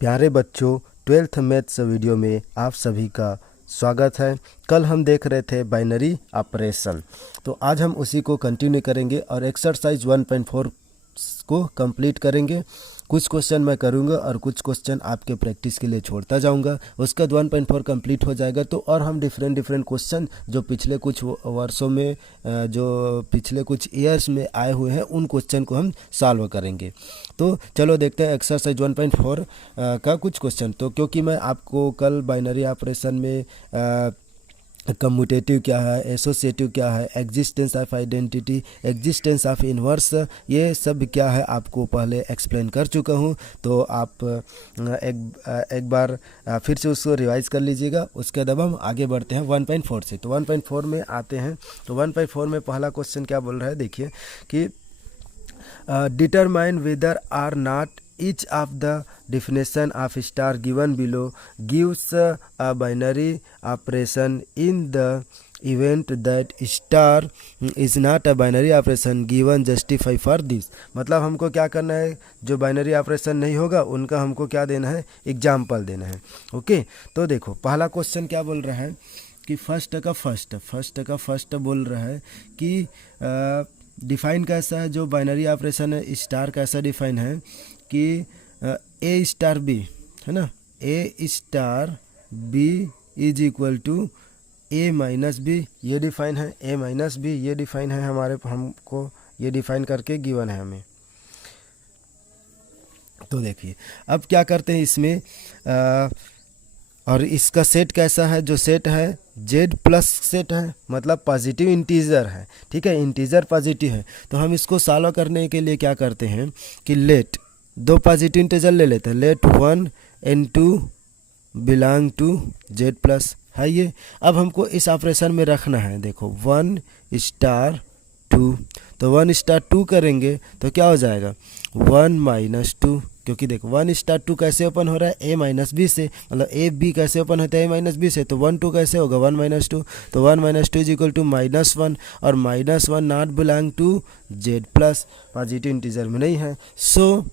प्यारे बच्चों, 12th maths video में आप सभी का स्वागत है। कल हम देख रहे थे बाइनरी ऑपरेशन, तो आज हम उसी को कंटिन्यू करेंगे और एक्सरसाइज 1.4 को कंप्लीट करेंगे। कुछ क्वेश्चन मैं करूंगा और कुछ क्वेश्चन आपके प्रैक्टिस के लिए छोड़ता जाऊंगा। उसके बाद 1.4 कंप्लीट हो जाएगा तो और हम डिफरेंट क्वेश्चन जो पिछले कुछ वर्षों में जो पिछले कुछ ईयर्स में आए हुए हैं उन क्वेश्चन को हम सॉल्व करेंगे। तो चलो देखते हैं एक्सरसाइज 1.4 का कुछ क्वेश्चन। तो क्योंकि मैं आपको कल बाइनरी ऑपरेशन में कम्यूटेटिव क्या है, एसोसिएटिव क्या है, existence of identity, existence of inverse, ये सब क्या है आपको पहले एक्सप्लेन कर चुका हूँ। तो आप एक बार फिर से उसको रिवाइज कर लीजिएगा। उसके बाद हम आगे बढ़ते हैं 1.4 से। तो 1.4 में आते हैं। तो 1.4 में पहला क्वेश्चन क्या बोल रहा है, देखिए कि determine whether or not each of the definition of star given below gives a binary operation in the event that star is not a binary operation given justify for this। मतलब हमको क्या करना है, जो बाइनरी ऑपरेशन नहीं होगा उनका हमको क्या देना है, एग्जाम्पल देना है। ओके, तो देखो पहला क्वेश्चन क्या बोल रहा है कि फर्स्ट का फर्स्ट बोल रहा है कि डिफाइन कैसा है, जो बाइनरी ऑपरेशन है स्टार कैसा डिफाइन है कि ए स्टार बी है ना, A star B is equal to A minus B, ये डिफाइन है। ए माइनस बी ये डिफाइन है हमको ये डिफाइन करके गिवन है हमें। तो देखिए अब क्या करते हैं इसमें और इसका सेट कैसा है, जो सेट है जेड प्लस सेट है, मतलब पॉजिटिव इंटीजर है। ठीक है, इंटीजर पॉजिटिव है। तो हम इसको सॉल्व करने के लिए क्या करते हैं कि लेट दो पॉजिटिव इंटीजर ले लेते हैं, let 1 and 2 belong to Z plus है ये। अब हमको इस ऑपरेशन में रखना है, देखो 1 स्टार 2, तो 1 स्टार 2 करेंगे तो क्या हो जाएगा 1 माइनस 2, क्योंकि देखो 1 स्टार 2 कैसे ओपन हो रहा है ए माइनस बी से, मतलब ए बी कैसे ओपन होता है ए माइनस बी से, तो 1 2 कैसे होगा 1 माइनस 2, तो 1 माइनस 2 इज इक्वल टू -1 और -1 not belong to Z plus, positive integer में नहीं है। So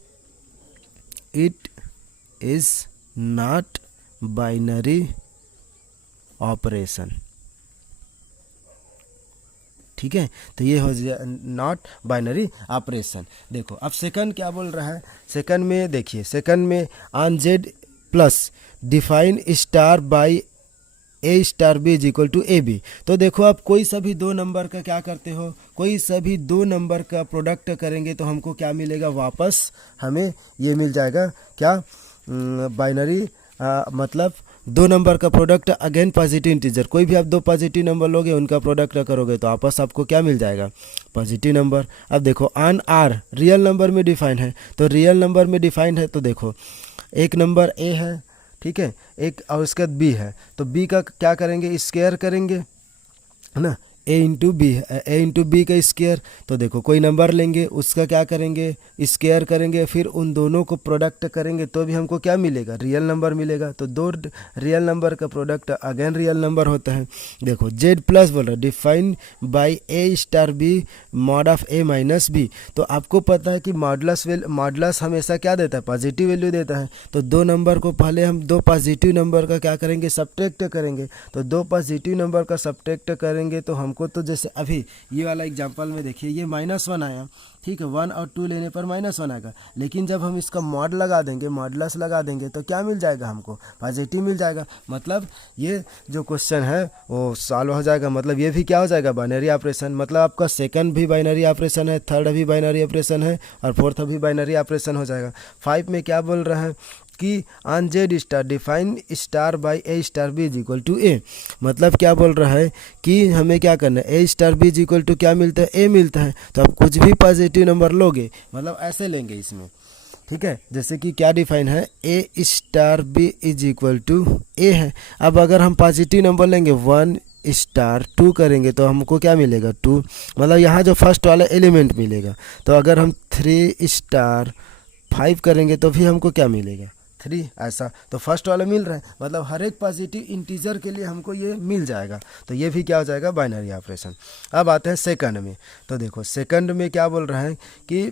it is not binary operation. ठीक है, तो ये हो जाए नॉट बाइनरी ऑपरेशन। देखो अब सेकंड क्या बोल रहा है, सेकंड में देखिए, सेकंड में on Z plus define star by A star B is equal to A B. तो देखो आप कोई सभी दो नंबर का क्या करते हो, कोई सभी दो नंबर का प्रोडक्ट करेंगे तो हमको क्या मिलेगा, वापस हमें ये मिल जाएगा क्या, बाइनरी मतलब दो नंबर का प्रोडक्ट अगेन पॉजिटिव इंटीजर। कोई भी आप दो पॉजिटिव नंबर लोगे उनका प्रोडक्ट करोगे तो आपस आपको क्या मिल जाएगा, पॉजिटिव नंबर। अब देखो ऑन आर रियल नंबर में डिफाइन है, तो रियल नंबर में डिफाइन है तो देखो एक नंबर ए है, ठीक है, एक और उसके बाद बी है, तो बी का क्या करेंगे, स्क्वायर करेंगे है ना, ए इंटू बी का स्क्वायर। तो देखो कोई नंबर लेंगे उसका क्या करेंगे, स्क्वायर करेंगे, फिर उन दोनों को प्रोडक्ट करेंगे तो भी हमको क्या मिलेगा, रियल नंबर मिलेगा। तो दो रियल नंबर का प्रोडक्ट अगेन रियल नंबर होता है। देखो जेड प्लस बोल रहा है define by A star B mod of A minus B. तो आपको पता है कि मॉडलस हमेशा क्या देता है, पॉजिटिव वैल्यू देता है। तो दो नंबर को पहले हम दो पॉजिटिव नंबर का क्या करेंगे, सब्ट्रैक्ट करेंगे। तो दो पॉजिटिव नंबर का सब्ट्रैक्ट करेंगे तो हमको तो जैसे अभी ये वाला एग्जांपल में देखिए ये -1 आया, ठीक है, 1 और 2 लेने पर -1 आएगा। लेकिन जब हम इसका मॉड लगा देंगे, मॉडलस लगा देंगे तो क्या मिल जाएगा हमको, पॉजिटिव मिल जाएगा। मतलब ये जो क्वेश्चन है वो सॉल्व हो जाएगा। मतलब ये भी क्या हो जाएगा, बाइनरी ऑपरेशन। मतलब आपका सेकंड भी बाइनरी ऑपरेशन है, थर्ड भी बाइनरी ऑपरेशन है और फोर्थ भी बाइनरी ऑपरेशन हो जाएगा। 5 में क्या बोल रहा है कि on Z star define star by A star B is equal to A. मतलब क्या बोल रहा है कि हमें क्या करना है, A star B is equal to क्या मिलता है, ए मिलता है। तो आप कुछ भी पॉजिटिव नंबर लोगे मतलब ऐसे लेंगे इसमें, ठीक है, जैसे कि क्या डिफाइन है, A star B is equal to A है। अब अगर हम पॉजिटिव नंबर लेंगे 1 स्टार 2 करेंगे तो हमको क्या मिलेगा 2, मतलब यहाँ जो फर्स्ट वाला एलिमेंट मिलेगा। तो अगर हम 3 स्टार 5 करेंगे तो भी हमको क्या मिलेगा 3, ऐसा। तो फर्स्ट वाला मिल रहा है, मतलब हर एक पॉजिटिव इंटीजर के लिए हमको ये मिल जाएगा। तो ये भी क्या हो जाएगा, बाइनरी ऑपरेशन। अब आते हैं सेकंड में। तो देखो सेकंड में क्या बोल रहा है कि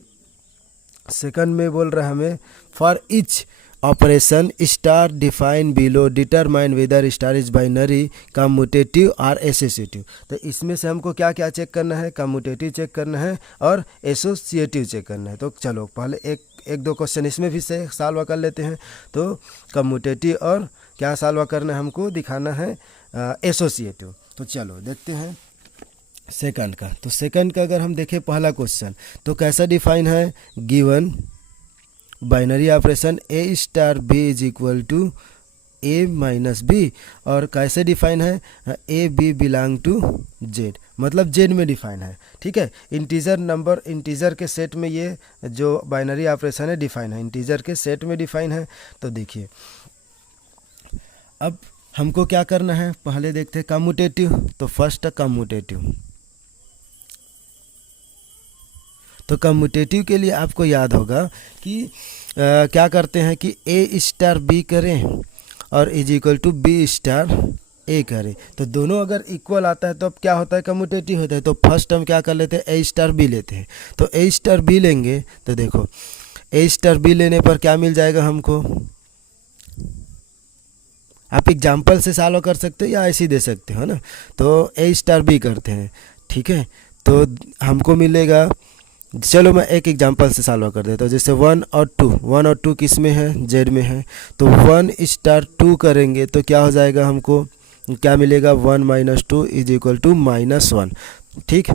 सेकंड में बोल रहा है हमें for each operation star define below determine whether star is binary commutative और एसोसिएटिव। तो इसमें से हमको क्या क्या चेक करना है, कम्यूटेटिव चेक करना है और एसोसिएटिव चेक करना है। तो चलो पहले एक दो क्वेश्चन इसमें भी से सॉल्व कर लेते हैं। तो कम्यूटेटिव और क्या सॉल्व करना है, हमको दिखाना है एसोसिएटिव। तो चलो देखते हैं सेकंड का। तो सेकंड का अगर हम देखें पहला क्वेश्चन तो कैसा डिफाइन है, given binary operation A star B is equal to A minus B, और कैसे डिफाइन है, A B belong to Z, मतलब जेड में डिफाइन है। ठीक है, इंटीजर नंबर, इंटीजर के सेट में ये जो बाइनरी ऑपरेशन है डिफाइन है, इंटीजर के सेट में डिफाइन है। तो देखिए अब हमको क्या करना है, पहले देखते हैं कम्यूटेटिव। तो फर्स्ट कम्यूटेटिव, तो कम्यूटेटिव के लिए आपको याद होगा कि क्या करते हैं कि ए स्टार बी करें और is equal to B star A करें। तो दोनों अगर इक्वल आता है तो अब क्या होता है, कम्यूटेटिव होता है। तो फर्स्ट हम क्या कर लेते हैं, ए स्टार बी लेते हैं। तो ए स्टार बी लेंगे तो देखो ए स्टार बी लेने पर क्या मिल जाएगा हमको, आप एग्जाम्पल से सॉल्व कर सकते हो या ऐसे ही दे सकते हो ना। तो ए स्टार बी करते हैं, ठीक है। तो हमको मिलेगा, चलो मैं एक एग्जांपल से सॉल्व कर देता हूँ। जैसे 1 और 2 किस में है, जेड में है। तो 1 स्टार 2 करेंगे तो क्या हो जाएगा, हमको क्या मिलेगा, 1 माइनस 2 इज इक्वल टू -1। ठीक,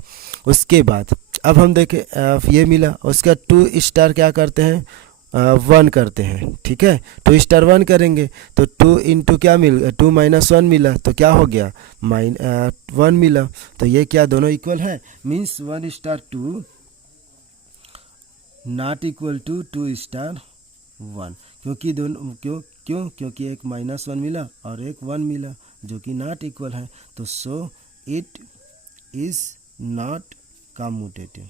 उसके बाद अब हम देखें ये मिला, उसका 2 स्टार क्या करते हैं, 1 करते हैं। ठीक है, 2 स्टार 1 करेंगे तो 2 इंटू क्या मिल, 2 माइनस 1 मिला तो क्या हो गया, 1 मिला। तो ये क्या दोनों इक्वल है, means 1 star 2 not equal to 2 star 1, क्योंकि दोनों क्योंकि एक -1 मिला और एक 1 मिला जो कि नॉट इक्वल है। तो सो इट इज नॉट कम्यूटेटिव।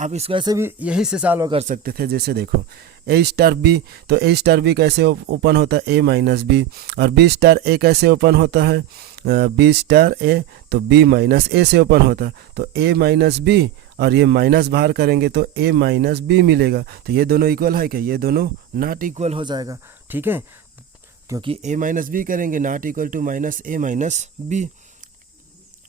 आप इसको ऐसे भी यही से सॉल्व कर सकते थे। जैसे देखो ए स्टार बी, तो ए स्टार बी कैसे ओपन होता है, ए माइनस बी, और बी स्टार ए कैसे ओपन होता है, बी स्टार ए, तो बी माइनस ए से ओपन होता है। तो ए माइनस बी और ये माइनस बाहर करेंगे तो ए माइनस बी मिलेगा। तो ये दोनों इक्वल है क्या, ये दोनों नॉट इक्वल हो जाएगा। ठीक है, क्योंकि ए माइनस बी करेंगे not equal to minus A minus B,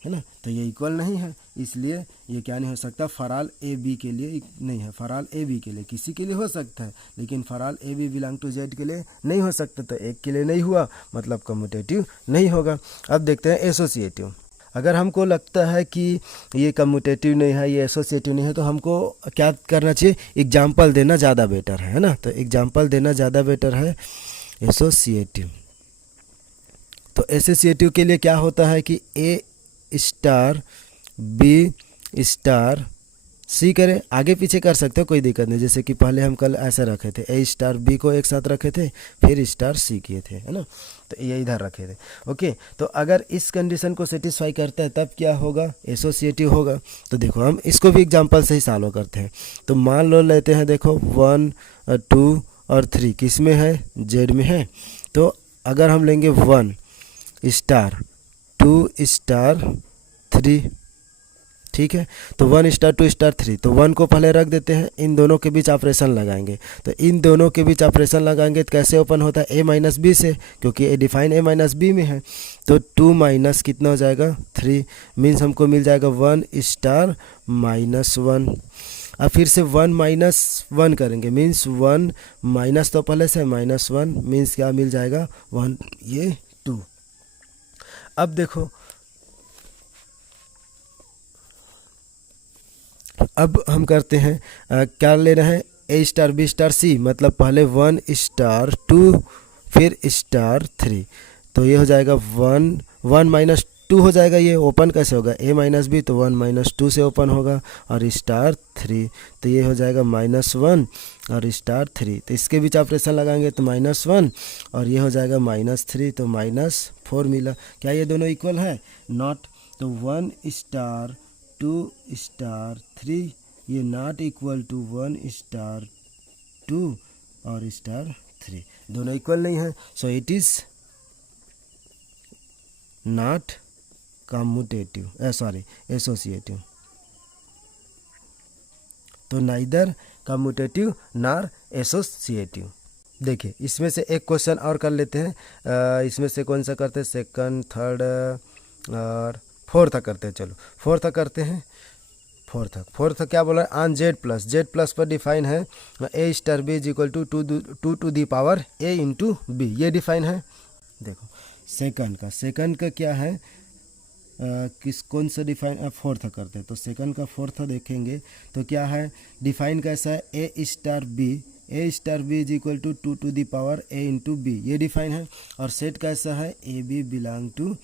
है ना। तो ये इक्वल नहीं है, इसलिए ये क्या नहीं हो सकता, फॉर ए बी के लिए नहीं है। फॉर ए बी के लिए किसी के लिए हो सकता है, लेकिन for A B belong to Z के लिए नहीं हो सकता। तो एक के लिए नहीं हुआ, मतलब कम्यूटेटिव नहीं होगा। अब देखते हैं एसोसिएटिव। अगर हमको लगता है कि ये कम्यूटेटिव नहीं है, ये एसोसिएटिव नहीं है, तो हमको क्या करना चाहिए, एग्जाम्पल देना ज़्यादा बेटर है ना। तो एग्जाम्पल देना ज़्यादा बेटर है एसोसिएटिव। तो एसोसिएटिव के लिए क्या होता है कि ए स्टार बी स्टार सी करें, आगे पीछे कर सकते हो, कोई दिक्कत नहीं। जैसे कि पहले हम कल ऐसा रखे थे, ए स्टार बी को एक साथ रखे थे, फिर स्टार सी किए थे, है ना। तो ये इधर रखे थे। ओके, तो अगर इस कंडीशन को सेटिस्फाई करता है तब क्या होगा, एसोसिएटिव होगा। तो देखो हम इसको भी एग्जांपल से ही सॉल्व करते हैं। तो मान लो लेते हैं, देखो 1 2 और 3 किस में है, जेड में है। तो अगर हम लेंगे 1 स्टार 2 स्टार 3, ठीक है। तो 1 स्टार 2 स्टार 3, तो 1 को पहले रख देते हैं, इन दोनों के बीच ऑपरेशन लगाएंगे। तो इन दोनों के बीच ऑपरेशन लगाएंगे तो कैसे ओपन होता है, ए माइनस बी से, क्योंकि ए डिफाइन ए माइनस बी में है। तो 2 माइनस कितना हो जाएगा, 3, मीन्स हमको मिल जाएगा 1 स्टार -1। अब फिर से 1 माइनस 1 करेंगे, मीन्स 1 माइनस तो पहले से -1, मीन्स क्या मिल जाएगा 1, ये 2। अब देखो, अब हम करते हैं क्या ले रहे हैं, ए स्टार बी स्टार सी, मतलब पहले 1 स्टार 2 फिर स्टार 3। तो ये हो जाएगा 1 माइनस 2 हो जाएगा। ये ओपन कैसे होगा, ए माइनस बी, तो 1 माइनस 2 से ओपन होगा, और स्टार 3, तो ये हो जाएगा -1 और स्टार 3। तो इसके बीच ऑपरेशन लगाएंगे तो -1 और ये हो जाएगा -3, तो -4 मिला। क्या ये दोनों इक्वल है, नॉट। तो 1 स्टार 2 स्टार 3 ये नॉट इक्वल टू 1 स्टार 2 और स्टार 3, दोनों इक्वल नहीं है। So it is not commutative, sorry associative. तो नाइदर कम्यूटेटिव नॉर एसोसिएटिव। देखिए इसमें से एक क्वेश्चन और कर लेते हैं, इसमें से कौन सा करते हैं, सेकंड, थर्ड और फोर्थ करते हैं। चलो फोर्थ करते हैं। फोर्थ क्या बोला है, ऑन जेड प्लस पर डिफाइन है A star B is equal to two the power A into B, ये डिफाइन है। देखो सेकंड का क्या है, कौन सा डिफाइन, फोर्थ करते हैं। तो सेकंड का फोर्थ देखेंगे तो क्या है, डिफाइन कैसा है, A star B is equal to two the power A into B, ये डिफाइन है। और सेट कैसा है, A B belong to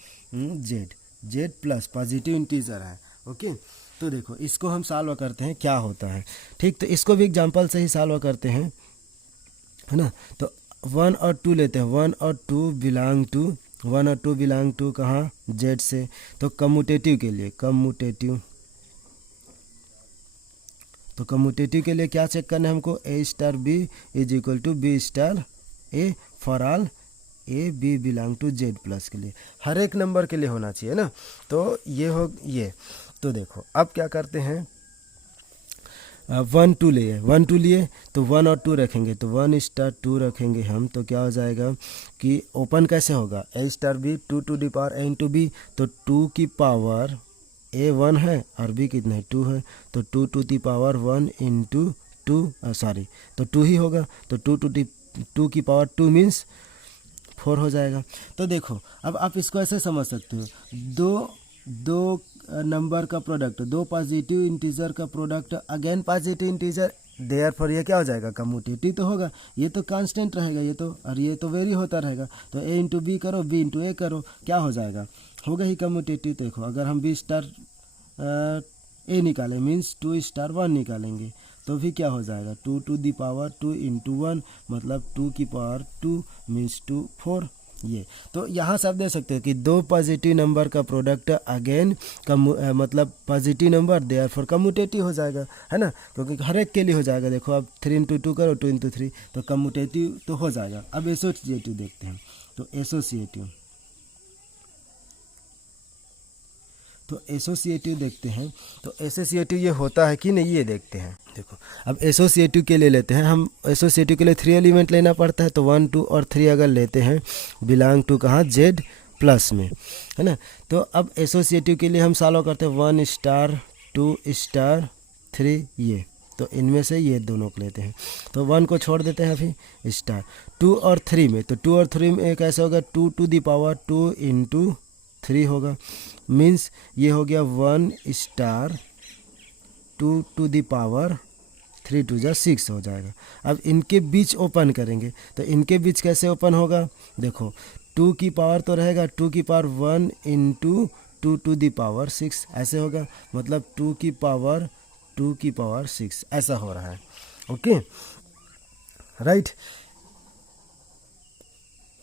Z plus positive integer है। ओके, तो देखो इसको हम सॉल्व करते हैं क्या होता है। ठीक, तो इसको भी एग्जांपल से ही सॉल्व करते हैं, है ना। तो 1 और 2 लेते हैं, 1 और 2 बिलोंग टू कहाँ, जेड से। तो कम्यूटेटिव के लिए कम्यूटेटिव के लिए क्या चेक करना है हमको, A star B is equal to B star A for all A B belong to Z plus के लिए, हर एक नंबर के लिए होना चाहिए ना। तो ये तो देखो अब क्या करते हैं, 1 2 लिए तो 1 और 2 रखेंगे, तो 1 स्टार 2 रखेंगे हम, तो क्या हो जाएगा कि ओपन कैसे होगा, A star B two the power A into B, तो 2 की पावर ए 1 है और बी कितना है 2 है, तो 2 टू दी पावर 1 इंटू 2 तो 2 ही होगा, तो 2 की पावर 2 मीन्स 4 हो जाएगा। तो देखो अब आप इसको ऐसे समझ सकते हो, दो नंबर का प्रोडक्ट, दो पॉजिटिव इंटीजर का product again positive integer, therefore ये क्या हो जाएगा, कम्यूटेटिव तो होगा, ये तो कांस्टेंट रहेगा, ये तो वेरी होता रहेगा। तो ए इंटू बी करो, बी इंटू ए करो, क्या हो जाएगा, होगा ही कम्यूटेटिव। देखो अगर हम बी स्टार ए निकालें मीन्स 2 स्टार 1 निकालेंगे, तो भी क्या हो जाएगा, 2 टू दी पावर 2 इंटू 1 मतलब 2 की पावर 2 मीन्स 2 4। ये तो यहाँ से आप देख सकते हो कि दो पॉजिटिव नंबर का प्रोडक्ट अगेन मतलब पॉजिटिव नंबर देयरफॉर कम्यूटेटिव हो जाएगा, है ना, क्योंकि हर एक के लिए हो जाएगा। देखो अब 3 इंटू 2 करो, 2 इंटू 3 तो कम्यूटेटिव तो हो जाएगा। अब एसोसिएटिव देखते हैं, तो एसोसिएटिव देखते हैं, तो एसोसिएटिव ये होता है कि नहीं ये देखते हैं। देखो अब एसोसिएटिव के लिए लेते हैं हम, एसोसिएटिव के लिए 3 एलिमेंट लेना पड़ता है, तो 1 2 और 3 अगर लेते हैं बिलोंग टू कहाँ, जेड प्लस में, है ना। तो अब एसोसिएटिव के लिए हम सॉल्व करते हैं 1 स्टार 2 स्टार 3, ये तो इनमें से ये दोनों को लेते हैं, तो 1 को छोड़ देते हैं अभी स्टार 2 और 3 में, तो 2 और 3 में कैसे होगा, 2 टू दी पावर 2 इंटू 3 होगा, मीन्स ये हो गया 1 star 2 to the power 3 to जा 6 हो जाएगा। अब इनके बीच ओपन करेंगे, तो इनके बीच कैसे ओपन होगा, देखो 2 की पावर तो रहेगा, 2 की power 1 into 2 to the power 6 ऐसे होगा, मतलब 2 की पावर 6 ऐसा हो रहा है। ओके राइट,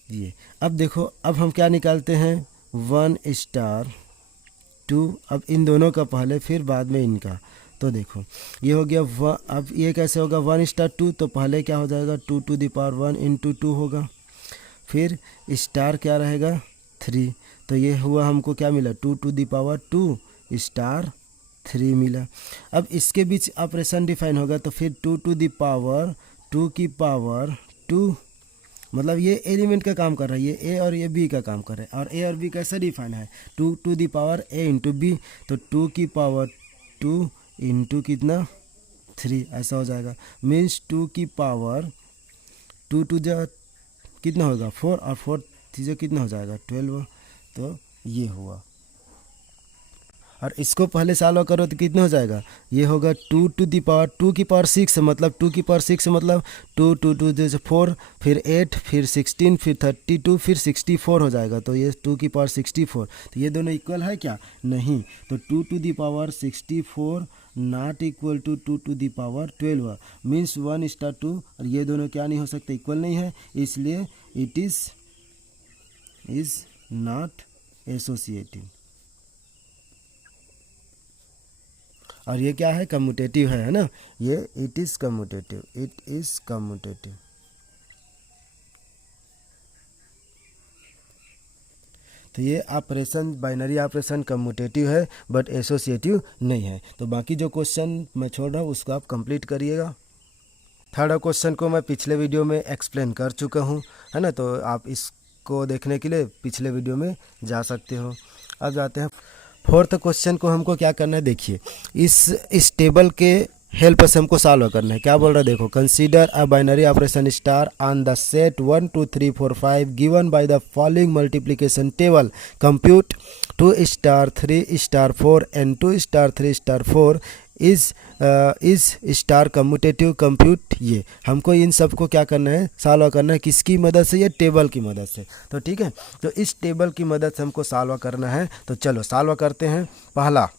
ये अब देखो अब हम क्या निकालते हैं, 1 स्टार 2, अब इन दोनों का पहले फिर बाद में इनका, तो देखो ये हो गया अब ये कैसे होगा, 1 स्टार 2, तो पहले क्या हो जाएगा 2 टू दी पावर 1 इंटू 2 होगा, फिर स्टार क्या रहेगा 3, तो ये हुआ हमको क्या मिला 2 टू दी पावर 2 स्टार 3 मिला। अब इसके बीच ऑपरेशन डिफाइन होगा, तो फिर 2 टू दी पावर 2 की पावर 2, मतलब ये एलिमेंट का काम कर रहा है, ये ए और ये बी का काम कर रहा है, और ए और बी कैसे डिफाइन है, 2 to the power A into B, तो 2 की पावर 2 इंटू कितना 3 ऐसा हो जाएगा, मीन्स 2 की पावर 2 टू जा कितना होगा 4 और 4 चीज़ें कितना हो जाएगा 12, तो ये हुआ। और इसको पहले सॉल्व करो तो कितना हो जाएगा, ये होगा 2 टू दी पावर 2 की पावर 6, मतलब 2 की पावर 6 मतलब 2 टू जैसे 4, फिर 8, फिर 16, फिर 32, फिर 64 हो जाएगा, तो ये 2 की पावर 64, तो ये दोनों इक्वल है क्या, नहीं, तो 2 to the power 64 not equal to 2 to the power 12 means 1 star 2, और ये दोनों क्या नहीं हो सकते, इक्वल नहीं है, इसलिए इट इज नॉट एसोसिएटिव। और ये क्या है, कम्यूटेटिव है ना, ये इट इज कम्यूटेटिव, तो ये ऑपरेशन बाइनरी ऑपरेशन कम्यूटेटिव है बट एसोसिएटिव नहीं है। तो बाकी जो क्वेश्चन मैं छोड़ रहा हूँ उसको आप कंप्लीट करिएगा। थर्ड क्वेश्चन को मैं पिछले वीडियो में एक्सप्लेन कर चुका हूँ, है ना, तो आप इसको देखने के लिए पिछले वीडियो में जा सकते हो। अब जाते हैं फोर्थ क्वेश्चन को। हमको क्या करना है, देखिए इस टेबल के हेल्प से हमको सॉल्व करना है। क्या बोल रहा है, देखो consider a binary operation star on the set 1 2 3 4 5 given by the following multiplication table, compute 2 star 3 star 4 and 2 star 3 star 4 is star commutative compute. ये हमको इन सब को क्या करना है, सॉल्व करना है। किसकी मदद से, ये टेबल की मदद से। तो ठीक है, तो इस टेबल की मदद से हमको सॉल्व करना है। तो चलो सॉल्व करते हैं। पहला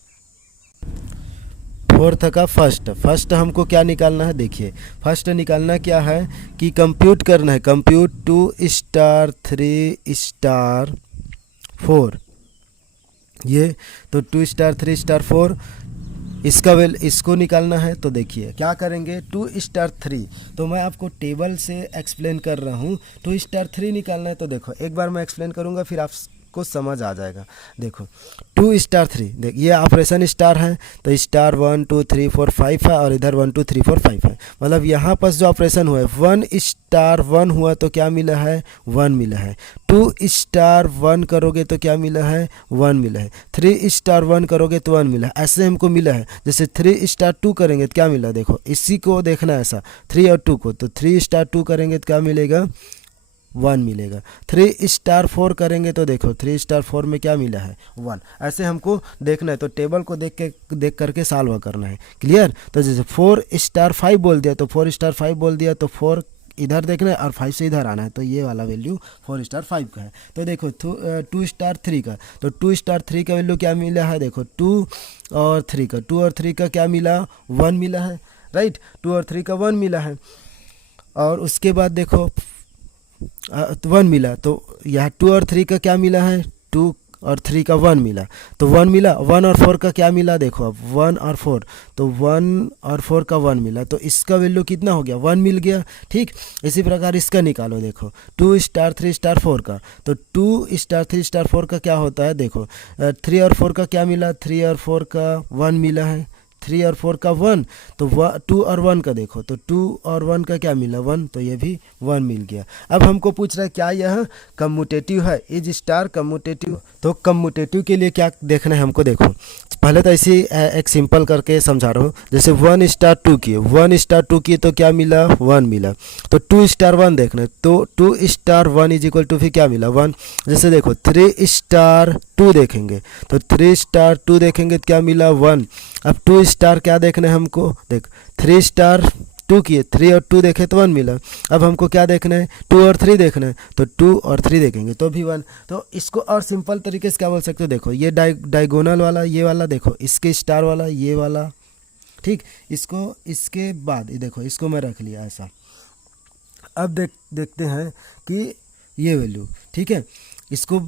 फोर्थ का फर्स्ट हमको क्या निकालना है, देखिए फर्स्ट निकालना क्या है कि कंप्यूट करना है, कंप्यूट 2 स्टार 3 स्टार 4। ये तो 2 स्टार 3 स्टार 4 इसको निकालना है। तो देखिए क्या करेंगे, 2 स्टार 3, तो मैं आपको टेबल से एक्सप्लेन कर रहा हूँ। 2 स्टार 3 निकालना है, तो देखो एक बार मैं एक्सप्लेन करूँगा फिर आपको समझ आ जाएगा। देखो 2 स्टार 3, देख ये ऑपरेशन स्टार है, तो स्टार 1 2 3 4 5 है और इधर 1 2 3 4 5 है। मतलब यहाँ पर जो ऑपरेशन हुआ है 1 स्टार 1 हुआ तो क्या मिला है, 1 मिला है। 2 स्टार 1 करोगे तो क्या मिला है, 1 मिला है। 3 स्टार 1 करोगे तो 1 मिला है। ऐसे हमको मिला है। जैसे 3 स्टार 2 करेंगे तो क्या मिला, देखो इसी को देखना है ऐसा, 3 और 2 को। तो 3 स्टार 2 करेंगे तो क्या मिलेगा, 1 मिलेगा। 3 स्टार 4 करेंगे तो देखो 3 स्टार 4 में क्या मिला है, 1। ऐसे हमको देखना है, तो टेबल को देख करके सॉल्व करना है। क्लियर। तो जैसे 4 स्टार 5 बोल दिया तो 4 स्टार 5 बोल दिया तो 4 इधर देखना है और 5 से इधर आना है, तो ये वाला वैल्यू 4 स्टार 5 का है। तो देखो 2 स्टार 3 का, तो 2 स्टार 3 का वैल्यू क्या मिला है, देखो 2 और 3 का, 2 और 3 का क्या मिला, 1 मिला है, राइट। 2 और 3 का 1 मिला है। और उसके बाद देखो 1 मिला, तो यहाँ 2 और 3 का क्या मिला है, 2 और 3 का 1 मिला, तो 1 मिला। 1 और 4 का क्या मिला, देखो अब 1 और 4, तो 1 और 4 का 1 मिला, तो इसका वैल्यू कितना हो गया, 1 मिल गया। ठीक, इसी प्रकार इसका निकालो। देखो 2 स्टार 3 स्टार 4 का, तो 2 स्टार 3 स्टार 4 का क्या होता है, देखो 3 और 4 का क्या मिला, 3 और 4 का 1 मिला है। 3 और 4 का 1, तो 2 और 1 का देखो, तो 2 और 1 का क्या मिला, 1, तो ये भी 1 मिल गया। अब हमको पूछ रहा है क्या यह कम्यूटेटिव है, इज स्टार कम्यूटेटिव। तो कम्यूटेटिव के लिए क्या देखना है हमको, देखो पहले तो ऐसे एक सिंपल करके समझा रहा हूँ। जैसे 1 स्टार 2 किए, 1 स्टार 2 किए तो क्या मिला, 1 मिला। तो 2 स्टार 1 देखना है, तो 2 स्टार 1 इज इक्वल टू फिर क्या मिला, 1। जैसे देखो 3 स्टार 2 देखेंगे, तो 3 स्टार 2 देखेंगे तो क्या मिला, 1। अब 2 स्टार क्या देखना है हमको, देख 3 स्टार 2 किए, 3 और 2 देखे तो 1 मिला। अब हमको क्या देखना है, 2 और 3 देखना है, तो 2 और 3 देखेंगे तो भी 1। तो इसको और सिंपल तरीके से क्या बोल सकते हो, देखो ये डायगोनल वाला ये वाला, देखो इसके स्टार वाला ये वाला, ठीक। इसको इसके बाद देखो इसको मैं रख लिया ऐसा। अब देखते हैं कि ये वैल्यू, ठीक है, इसको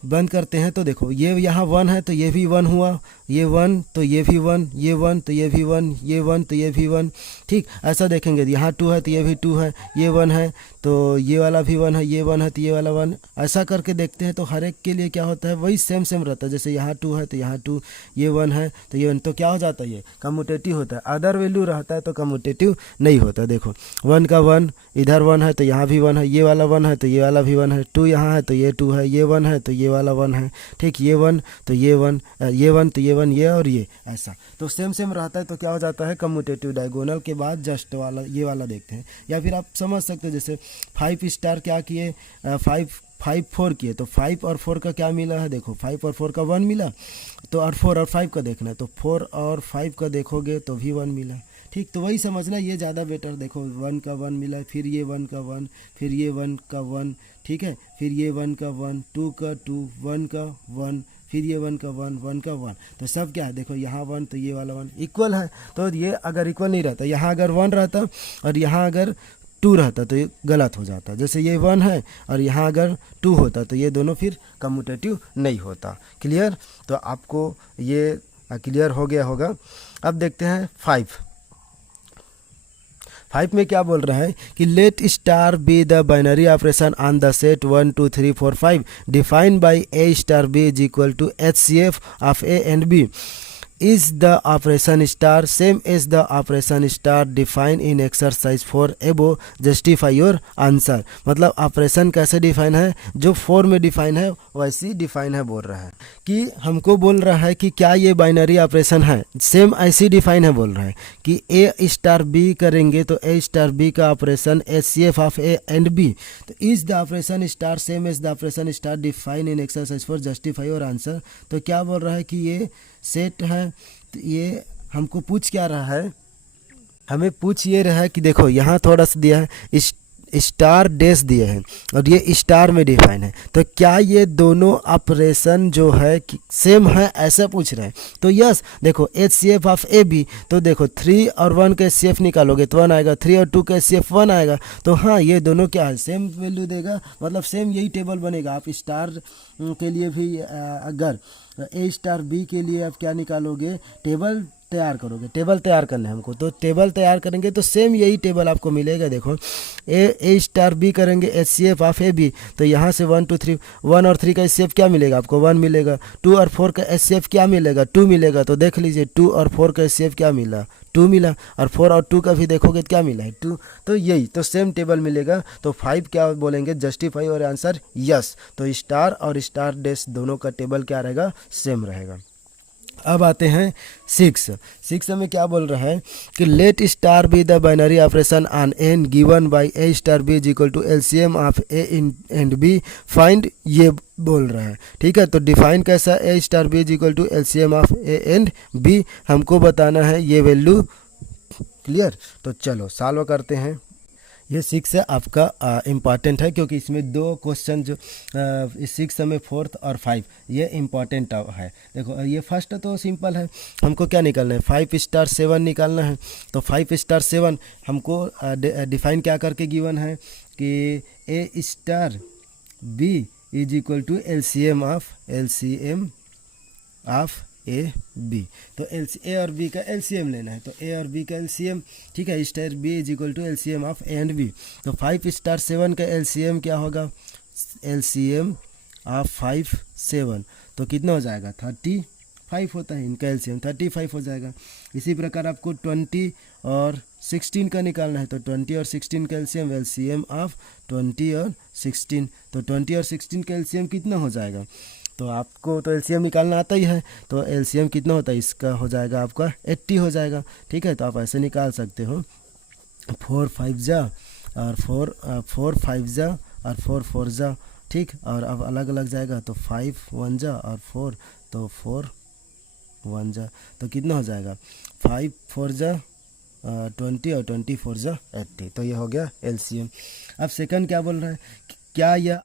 बंद करते हैं। तो देखो ये यहाँ 1 है तो ये भी 1 हुआ, ये 1 तो ये भी 1, ये 1 तो ये भी 1, ये 1 तो ये भी 1, ठीक। ऐसा देखेंगे यहाँ 2 है तो ये भी 2 है, ये 1 है तो ये वाला भी 1 है, ये 1 है तो ये वाला 1। ऐसा करके देखते हैं तो हर एक के लिए क्या होता है, वही सेम रहता है। जैसे यहाँ 2 है तो यहाँ 2, ये 1 है तो ये 1, तो क्या हो जाता है, ये कम्यूटेटिव होता है। अदर वैल्यू रहता है तो कम्यूटेटिव नहीं होता। देखो 1 का 1, इधर 1 है तो यहाँ भी 1 है, ये वाला 1 है तो ये वाला भी 1 है, 2 यहाँ है तो ये 2 है, ये 1 है तो ये वाला 1 है, ठीक। ये 1 तो ये 1, ये 1 तो ये 1, ये और ये, ऐसा तो सेम रहता है। तो क्या हो जाता है कम्यूटेटिव। डायगोनल के बाद जस्ट वाला ये वाला देखते हैं। या फिर आप समझ सकते हो जैसे 5 स्टार क्या किए, 5 4 किए, तो 5 और 4 का क्या मिला है, देखो 5 और 4 का 1 मिला। तो और 4 और 5 का देखना है, तो 4 और 5 का देखोगे तो भी 1 मिला, ठीक। तो वही समझना, ये ज़्यादा बेटर। देखो 1 का 1 मिला, फिर ये 1 का 1, फिर ये 1 का 1, ठीक है, फिर ये 1 का 1, 2 का 2, 1 का 1, फिर ये 1 का 1, 1 का 1। तो सब क्या है, देखो यहाँ 1 तो ये वाला 1 इक्वल है। तो ये अगर इक्वल नहीं रहता, यहाँ अगर 1 रहता और यहाँ अगर 2 रहता तो ये गलत हो जाता। जैसे ये 1 है और यहाँ अगर 2 होता तो ये दोनों फिर कम्यूटेटिव नहीं होता। क्लियर। तो आपको ये क्लियर हो गया होगा। अब देखते हैं 5 में क्या बोल रहा है कि let star B the binary operation on the set 1 2 3 4 5 defined by A star B is equal to HCF of A and B. Is the operation star same as the operation star define in exercise 4 above justify your answer. मतलब operation कैसे define है, जो 4 में define है वैसी define है बोल रहा है कि हमको बोल रहा है कि क्या ये बाइनरी ऑपरेशन है, सेम ऐसी डिफाइन है बोल रहा है कि ए स्टार बी करेंगे तो ए स्टार बी का operation HCF of A and B. तो is the operation star same as the operation star define in exercise 4 justify your answer. तो क्या बोल रहा है कि ये सेट है, तो ये हमको पूछ क्या रहा है, हमें पूछ ये रहा है कि देखो यहाँ थोड़ा सा दिया है स्टार डैश दिए हैं और ये स्टार में डिफाइन है, तो क्या ये दोनों ऑपरेशन जो है सेम है ऐसा पूछ रहे हैं। तो यस देखो HCF ऑफ ए बी, तो देखो 3 और 1 का HCF निकालोगे तो 1 आएगा, 3 और 2 का HCF 1 आएगा। तो हाँ ये दोनों क्या है सेम वैल्यू देगा, मतलब सेम यही टेबल बनेगा। आप स्टार के लिए भी अगर ए स्टार बी के लिए आप क्या निकालोगे, टेबल तैयार करोगे, टेबल तैयार करना है हमको, तो टेबल तैयार करेंगे तो सेम यही टेबल आपको मिलेगा। देखो ए स्टार बी करेंगे HCF ऑफ ए बी, तो यहाँ से 1 2 3 1 और 3 का HCF क्या मिलेगा आपको 1 मिलेगा, 2 और 4 का HCF क्या मिलेगा 2 मिलेगा। तो देख लीजिए 2 और 4 का HCF क्या मिला 2 मिला, और 4 और 2 का भी देखोगे तो क्या मिला है 2। तो यही तो सेम टेबल मिलेगा। तो 5 क्या बोलेंगे जस्टिफाई और आंसर यस। तो स्टार और स्टार डैश दोनों का टेबल क्या रहेगा सेम रहेगा। अब आते हैं 6 में क्या बोल रहा है कि let star B the binary operation on N given by A star B is equal to LCM of A and B find, ये बोल रहा है। ठीक है, तो डिफाइन कैसा A star B is equal to LCM of A and B, हमको बताना है ये वैल्यू। क्लियर, तो चलो सॉल्व करते हैं। ये 6 है आपका इम्पॉर्टेंट है क्योंकि इसमें 2 क्वेश्चन जो इस 6 में 4th और 5 ये इम्पॉर्टेंट है। देखो ये फर्स्ट तो सिंपल है, हमको क्या निकालना है 5 स्टार 7 निकालना है। तो 5 स्टार 7 हमको डिफाइन क्या करके गिवन है कि A star B is equal to LCM of A B. तो ए और बी का LCM लेना है, तो ए और बी का LCM, ठीक है, star B is equal to LCM of A and B. तो 5 स्टार 7 का LCM क्या होगा, LCM ऑफ 5 7, तो कितना हो जाएगा 35 होता है इनका LCM, 35 हो जाएगा। इसी प्रकार आपको 20 और 16 का निकालना है, तो 20 और 16 का LCM ऑफ 20 और 16, तो 20 और 16 का LCM कितना हो जाएगा, तो आपको तो LCM निकालना आता ही है। तो LCM कितना होता है इसका, हो जाएगा आपका 80 हो जाएगा। ठीक है, तो आप ऐसे निकाल सकते हो 4 5 जा और 4 5 जा और 4 4 जा, ठीक, और अब अलग अलग जाएगा तो 5 1 जा और 4, तो 4 1 जा, तो कितना हो जाएगा 5 4 जा 20 और 20 4 जा 80। तो ये हो गया LCM। अब सेकंड क्या बोल रहा है, क्या यह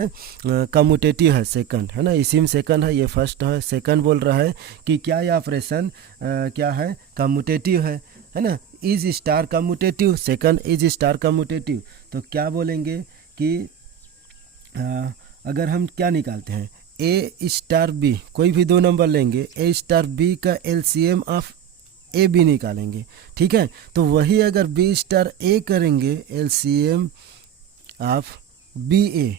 कम्यूटेटिव है, सेकंड है ना, इसी में सेकंड है, ये फर्स्ट है। सेकंड बोल रहा है कि क्या यह ऑपरेशन क्या है कम्यूटेटिव है ना, is star commutative, second is star commutative. तो क्या बोलेंगे कि अगर हम क्या निकालते हैं ए स्टार बी, कोई भी 2 नंबर लेंगे, ए स्टार बी का LCM ऑफ ए बी निकालेंगे। ठीक है, तो वही अगर बी स्टार ए करेंगे LCM ऑफ बी ए,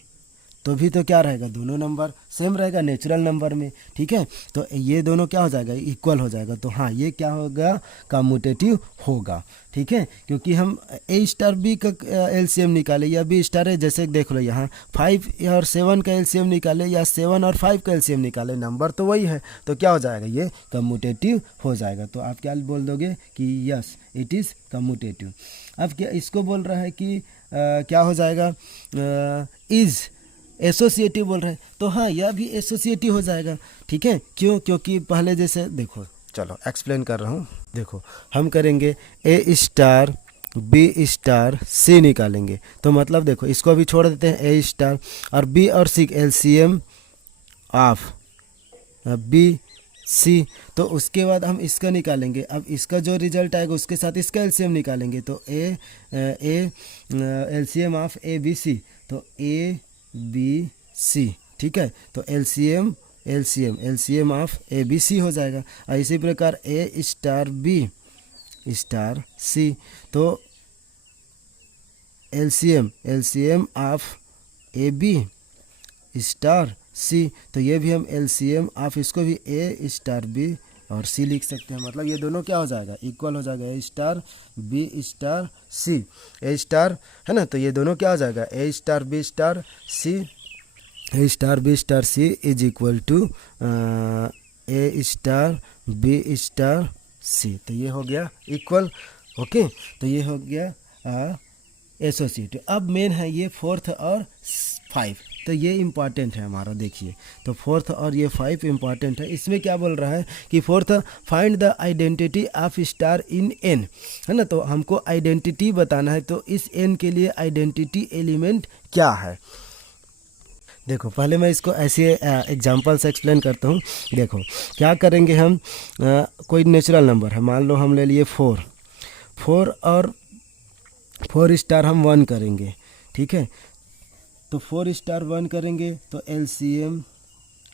तो भी तो क्या रहेगा, दोनों नंबर सेम रहेगा नेचुरल नंबर में। ठीक है, तो ये दोनों क्या हो जाएगा इक्वल हो जाएगा। तो हाँ ये क्या होगा कम्यूटेटिव होगा। ठीक है, क्योंकि हम ए स्टार बी का LCM निकाले या बी स्टार है, जैसे देख लो यहाँ 5 और 7 का LCM निकाले या 7 और 5 का LCM निकाले, नंबर तो वही है, तो क्या हो जाएगा ये कम्यूटेटिव हो जाएगा। तो आप क्या बोल दोगे कि यस इट इज़ कम्यूटेटिव। अब क्या इसको बोल रहा है कि क्या हो जाएगा इज एसोसिएटिव बोल रहे हैं, तो हाँ यह भी एसोसिएटिव हो जाएगा। ठीक है, क्यों, क्योंकि पहले जैसे देखो, चलो एक्सप्लेन कर रहा हूँ। देखो हम करेंगे ए स्टार बी स्टार सी निकालेंगे, तो मतलब देखो इसको भी छोड़ देते हैं ए स्टार और बी और सी LCM ऑफ बी सी, तो उसके बाद हम इसका निकालेंगे। अब इसका जो रिजल्ट आएगा उसके साथ इसका LCM निकालेंगे, तो A LCM of A B C, तो ए बी सी। ठीक है, तो LCM of A B C हो जाएगा। और इसी प्रकार A star B star C, तो LCM of A B star C, तो ये भी हम LCM ऑफ इसको भी ए स्टार बी और सी लिख सकते हैं, मतलब ये दोनों क्या हो जाएगा, इक्वल हो जाएगा A star B star C, A star है ना, तो ये दोनों क्या हो जाएगा, A star B star C, A star B star C is equal to A star B star C, तो ये हो गया इक्वल। ओके, तो ये हो गया एसोसिएटिव। अब मेन है ये फोर्थ और 5, तो ये इम्पॉर्टेंट है हमारा, देखिए तो फोर्थ और ये 5 इम्पॉर्टेंट है। इसमें क्या बोल रहा है कि fourth, find the identity of star in an, है ना, तो हमको आइडेंटिटी बताना है, तो इस एन के लिए आइडेंटिटी एलिमेंट क्या है। देखो पहले मैं इसको ऐसे एग्जांपल से एक्सप्लेन करता हूँ। देखो क्या करेंगे हम, कोई नेचुरल नंबर है, मान लो हम ले लिए 4 और 4 स्टार हम 1 करेंगे, ठीक है, तो 4 स्टार 1 करेंगे तो एलसीएम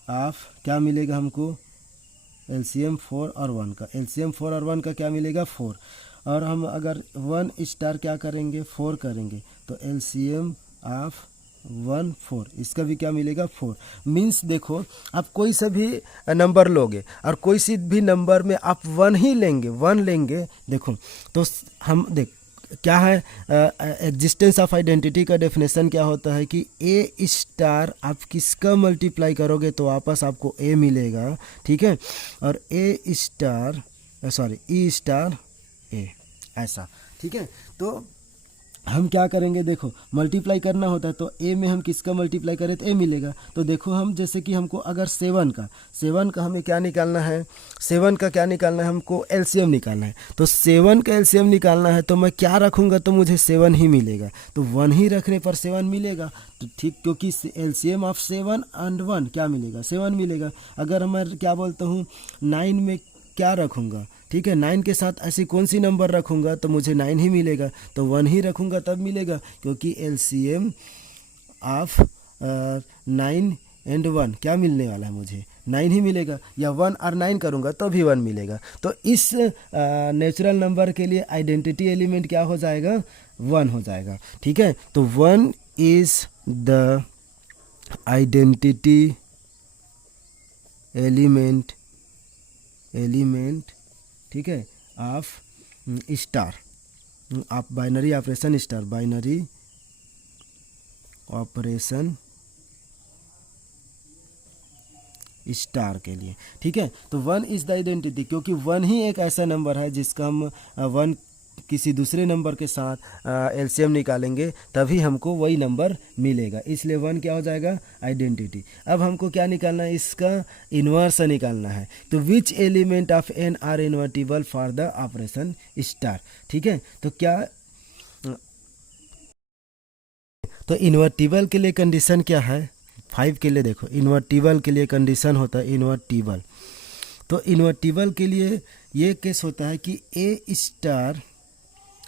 ऑफ क्या मिलेगा हमको, एलसीएम 4 और 1 का, एलसीएम 4 और 1 का क्या मिलेगा 4, और हम अगर 1 स्टार क्या करेंगे 4 करेंगे तो एलसीएम ऑफ 1 4, इसका भी क्या मिलेगा 4। मीन्स देखो आप कोई से भी नंबर लोगे और कोई सी भी नंबर में आप 1 ही लेंगे, 1 लेंगे, देखो तो हम देख क्या है, एग्जिस्टेंस ऑफ आइडेंटिटी का डेफिनेशन क्या होता है कि ए स्टार आप किसका मल्टीप्लाई करोगे तो वापस आपको ए मिलेगा, ठीक है, और ए स्टार सॉरी ई स्टार ए, ऐसा, ठीक है। तो हम क्या करेंगे, देखो मल्टीप्लाई करना होता है तो ए में हम किसका मल्टीप्लाई करें तो ए मिलेगा, तो देखो हम जैसे कि हमको अगर 7 का हमें क्या निकालना है, 7 का क्या निकालना है, हमको एलसीएम निकालना है, तो 7 का एलसीएम निकालना है तो मैं क्या रखूँगा तो मुझे 7 ही मिलेगा, तो 1 ही रखने पर 7 मिलेगा, तो ठीक, क्योंकि एलसीएम ऑफ 7 एंड 1 क्या मिलेगा 7 मिलेगा। अगर मैं क्या बोलता हूँ 9 में क्या रखूँगा, ठीक है, 9 के साथ ऐसी कौन सी नंबर रखूँगा तो मुझे 9 ही मिलेगा, तो 1 ही रखूँगा तब मिलेगा, क्योंकि एलसीएम ऑफ 9 एंड 1 क्या मिलने वाला है मुझे 9 ही मिलेगा, या 1 और 9 करूँगा तो भी 1 मिलेगा। तो इस नेचुरल नंबर के लिए आइडेंटिटी एलिमेंट क्या हो जाएगा 1 हो जाएगा, ठीक है। तो 1 इज़ द आइडेंटिटी एलिमेंट, ठीक है, ऑफ स्टार, आप binary operation star, binary operation star के लिए, ठीक है। तो 1 इज़ द आइडेंटिटी, क्योंकि 1 ही एक ऐसा नंबर है जिसका हम 1 किसी दूसरे नंबर के साथ एलसीएम निकालेंगे तभी हमको वही नंबर मिलेगा, इसलिए 1 क्या हो जाएगा आइडेंटिटी। अब हमको क्या निकालना है, इसका इन्वर्स निकालना है, तो which element of N are invertible for the operation star, ठीक है। तो क्या, तो इन्वर्टिबल के लिए कंडीशन क्या है, 5 के लिए देखो इन्वर्टिबल के लिए कंडीशन होता है इन्वर्टिबल, तो इन्वर्टिबल के लिए ये केस होता है कि ए स्टार,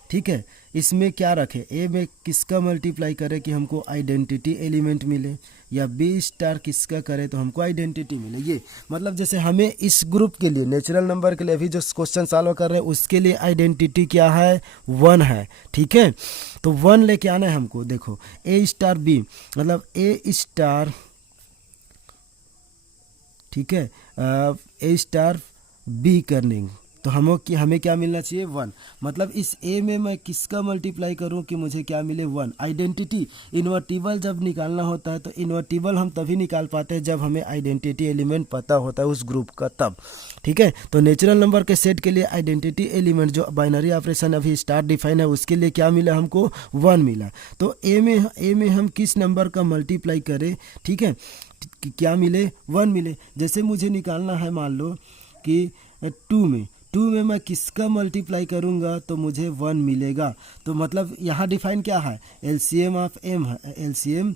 ठीक है, इसमें क्या रखे, ए में किसका मल्टीप्लाई करे कि हमको आइडेंटिटी एलिमेंट मिले, या बी स्टार किसका करे तो हमको आइडेंटिटी मिले। ये मतलब जैसे हमें इस ग्रुप के लिए नेचुरल नंबर के लिए अभी जो क्वेश्चन सॉल्व कर रहे हैं उसके लिए आइडेंटिटी क्या है 1 है, ठीक है। तो 1 लेके आना है हमको, देखो ए स्टार बी मतलब ए स्टार, ठीक है, ए स्टार बी करने, तो हमें क्या मिलना चाहिए 1, मतलब इस ए में मैं किसका मल्टीप्लाई करूं कि मुझे क्या मिले 1। आइडेंटिटी इन्वर्टिबल जब निकालना होता है तो इन्वर्टिबल हम तभी निकाल पाते हैं जब हमें आइडेंटिटी एलिमेंट पता होता है उस ग्रुप का, तब, ठीक है। तो नेचुरल नंबर के सेट के लिए आइडेंटिटी एलिमेंट जो बाइनरी ऑपरेशन अभी स्टार डिफाइन है उसके लिए क्या मिला हमको 1 मिला, तो ए में हम किस नंबर का मल्टीप्लाई करें, ठीक है, क्या मिले 1 मिले। जैसे मुझे निकालना है मान लो कि 2 में मैं किसका मल्टीप्लाई करूंगा तो मुझे 1 मिलेगा, तो मतलब यहाँ डिफाइन क्या है एलसीएम ऑफ एम है, LCM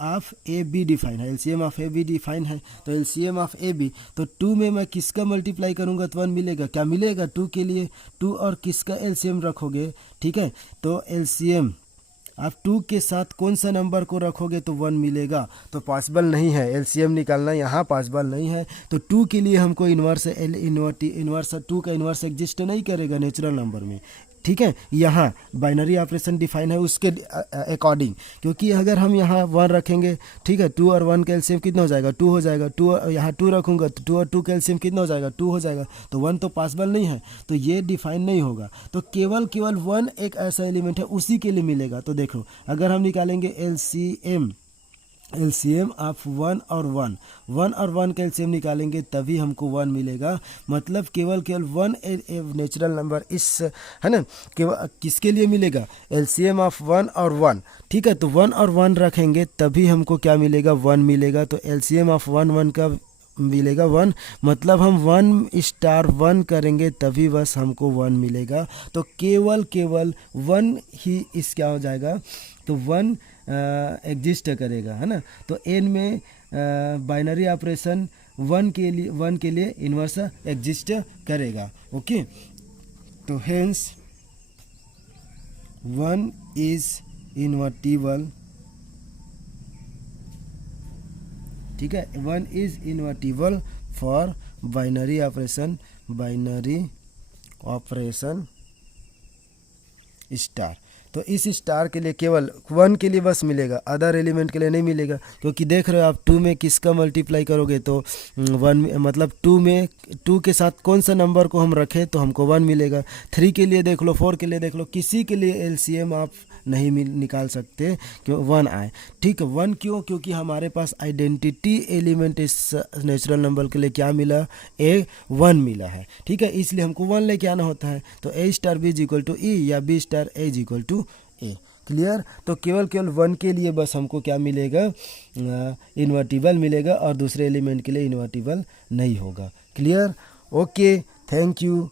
of A B define है, LCM of A B define है, तो एलसीएम ऑफ ए बी, तो 2 में मैं किसका मल्टीप्लाई करूंगा तो 1 मिलेगा, क्या मिलेगा 2 के लिए 2 और किसका एलसीएम रखोगे, ठीक है, तो एलसीएम आप 2 के साथ कौन सा नंबर को रखोगे तो 1 मिलेगा, तो पॉसिबल नहीं है एलसीएम निकालना, यहाँ पॉसिबल नहीं है। तो 2 के लिए हमको इन्वर्स 2 का इन्वर्स एग्जिस्ट नहीं करेगा नेचुरल नंबर में, ठीक है, यहाँ बाइनरी ऑपरेशन डिफाइन है उसके अकॉर्डिंग, क्योंकि अगर हम यहाँ 1 रखेंगे, ठीक है, 2 और 1 का एलसीएम कितना हो जाएगा, 2 हो जाएगा, 2 यहाँ 2 रखूँगा तो 2 और 2 का एलसीएम कितना हो जाएगा, 2 हो जाएगा, तो 1 तो पॉसिबल नहीं है, तो ये डिफाइन नहीं होगा। तो केवल 1 एक ऐसा एलिमेंट है उसी के लिए मिलेगा। तो देखो अगर हम निकालेंगे एलसीएम ऑफ 1 और 1 का एलसीएम निकालेंगे तभी हमको 1 मिलेगा। मतलब केवल 1 नेचुरल नंबर इस, है ना, केवल किसके लिए मिलेगा, एलसीएम ऑफ 1 और 1, ठीक है। तो 1 और 1 रखेंगे तभी हमको क्या मिलेगा, 1 मिलेगा। तो एलसीएम ऑफ 1 का मिलेगा 1, मतलब हम 1*1 करेंगे तभी बस हमको 1 मिलेगा। तो केवल 1 ही इस क्या हो जाएगा, तो 1 एग्जिस्ट करेगा, है ना। तो एन में बाइनरी ऑपरेशन 1 के लिए इन्वर्स एग्जिस्ट करेगा। ओके, तो हेंस 1 इज इन्वर्टिबल, ठीक है, 1 is invertible for binary operation star. तो इस स्टार के लिए केवल 1 के लिए बस मिलेगा, अदर एलिमेंट के लिए नहीं मिलेगा, क्योंकि देख रहे हो आप 2 में किसका मल्टीप्लाई करोगे तो 1, मतलब 2 के साथ कौन सा नंबर को हम रखें तो हमको 1 मिलेगा। 3 के लिए देख लो, 4 के लिए देख लो, किसी के लिए एलसीएम आप नहीं निकाल सकते क्यों 1 आए, ठीक है। 1 क्यों, क्योंकि हमारे पास आइडेंटिटी एलिमेंट इस नेचुरल नंबर के लिए क्या मिला, A1 मिला है, ठीक है, इसलिए हमको 1 लेके आना होता है। तो A*B=E या B*A=A, क्लियर। तो केवल 1 के लिए बस हमको क्या मिलेगा, इन्वर्टिबल मिलेगा और दूसरे एलिमेंट के लिए इन्वर्टिबल नहीं होगा। Clear, okay, thank you.